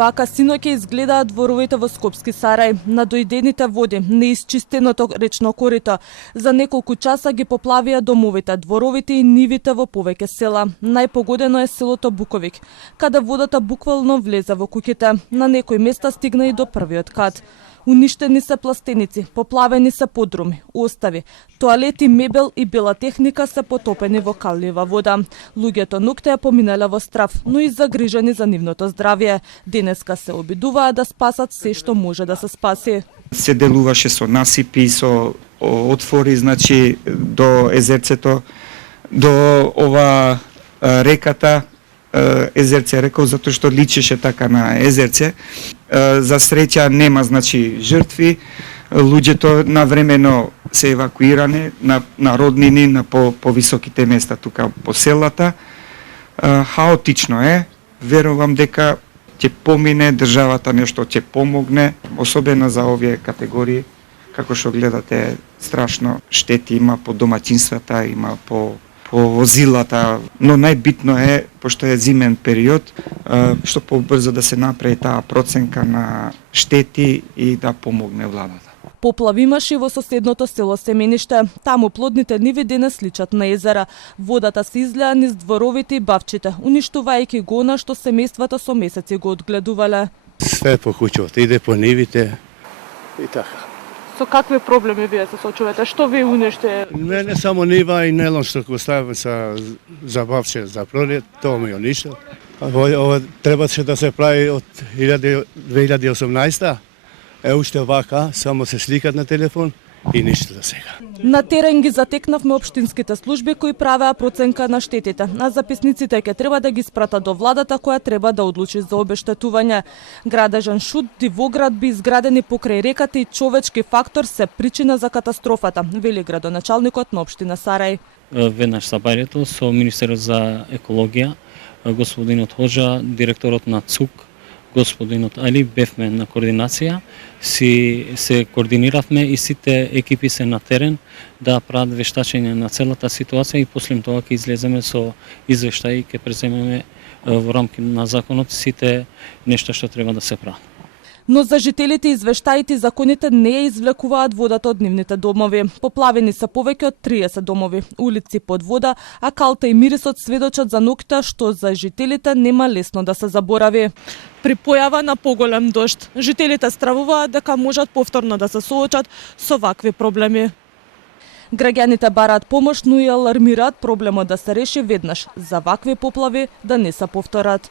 Вака синоќе изгледаат дворовите во Скопски Сарај. На дојдените води, неисчистеното речно корито, за неколку часа ги поплавија домовите, дворовите и нивите во повеќе села. Најпогодено е селото Буковик, каде водата буквално влезе во куќите. На некои места стигна и до првиот кат. Уништени се пластеници, поплавени се подруми, остави, тоалети, мебел и бела техника се потопени во каллива вода. Луѓето ноктеа поминале во страв, но и загрижени за нивното здравје. Денеска се обидуваат да спасат се што може да се спаси. Се делуваше со насипи, со отвори, значи до езерцето, до ова реката, езерце рекол, затоа што личеше така на езерце. За среќа нема, значи, жртви. Луѓето навремено се евакуиране на роднини, на повисоките места тука по селата. Хаотично е. Верувам дека ќе помине, државата нешто ќе помогне, особено за овие категории. Како што гледате, страшно штети има по домаќинствата, има по возилата, но најбитно е, пошто е зимен период, што побрзо да се направи таа проценка на штети и да помогне владата. Поплави имаше во соседното село Семениште. Таму плодните ниви денес личат на езера. Водата се излеа низ дворовите и бавчите, уништувајќи го она што семејствата со месеци го одгледувале. Све по куќот, иде по нивите и така. Со какви проблеми вие се соочувате? Што ви униште? Не само нива и нелон што го ставаме за бавче за пролет, тоа ми уништил. Ова требаше да се прави од 2018. Уште вака, само се сликат на телефон и ништо до сега. На терен ги затекнавме општинските служби кои правеа проценка на штетите, а записниците ќе треба да ги спратат до владата која треба да одлучи за обештетување. Градежен шут, дивоград би изградени покрај реката и човечки фактор се причина за катастрофата, вели градоначалникот на општина Сарај. Веднаш сабарието со министерот за екологија, господинот Ходжа, директорот на ЦУК, господинот Али, бевме на координација, се координиравме и сите екипи се на терен да прават вештачење на целата ситуација и после тоа ќе излеземе со извештај и ќе преземеме во рамки на законот сите нешта што треба да се прават. Но за жителите извештаите и законите не ја извлекуваат водата од нивните домови. Поплавени се повеќе од 30 домови, улици под вода, а калта и мирисот сведочат за ноќта што за жителите нема лесно да се заборави. При појава на поголем дожд, жителите стравуваат дека можат повторно да се соочат со вакви проблеми. Граѓаните бараат помош, но и алармираат проблемот да се реши веднаш, за вакви поплави да не се повторат.